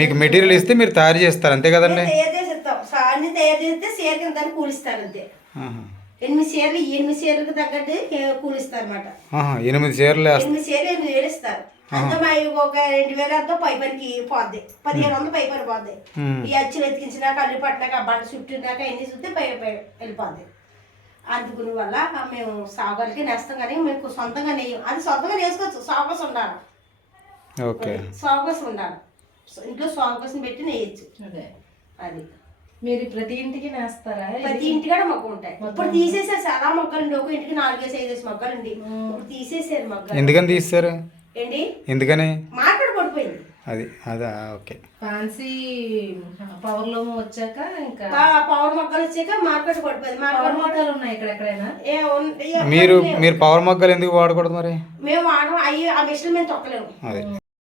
మీకు మెటీరియల్ ఇస్తే మీరు తయారు చేస్తారు అంతే కదండి? తయారు చేసి ఇస్తాం. అన్ని తయారు చేస్తే చీర కింద కూలిస్తారు అంతే. 8 చీరలకు తగ్గట్టు కూలిస్తారు అనమాట. 8 చీరలు 8 చీరలు 8,000 ఇస్తారు. అంతా మా ఒక 2,000 అంతా పై పనికి పోద్ది. 1,500 పై పని పోద్ది. ఈ అచ్చులు ఎత్తికించినాక అల్లు పట్టినాక ఆ బండ చుట్టినాక ఎన్ని చూస్తే పై వెళ్ళిపోద్ది. అందుకుని వల్ల మేము సాగులకి నేస్తాం కానీ మేము సొంతంగా నెయ్యం. అది సొంతంగా వేసుకోవచ్చు. సాగుకోసం ఉండాలి. ఓకే, సాగుకోసం ఉండాలి. ఇంట్లో సాగుకోసం పెట్టి నెయ్యచ్చు. అది మీరు ప్రతి ఇంటికి నేస్తారా? ప్రతి ఇంటికాడ మొగ్గలు ఉంటాయి. ఇప్పుడు తీసేసారు చాలా మొగ్గలండి. ఒక ఇంటికి 4-5 మొగ్గలండి. ఇప్పుడు తీసేసారు మొగ్గలు. ఎందుకని తీస్తారు? ఏంటి ఎందుకని? మార్కెట్ పడిపోయింది. అదా ఓకే. ఫ్యాన్సీ పవర్లూమ్ వచ్చాక ఇంకా పవర్ మొగ్గలు వచ్చాక మార్కెట్ పడిపోయింది. పవర్ మొగ్గలు ఉన్నాయి ఇక్కడ ఎక్కడైనా? మీరు పవర్ మొగ్గలు ఎందుకు వాడకూడదు మరి? మేము వాడడం అయ్యి ఆ మిషన్ మేము తొక్కలేము.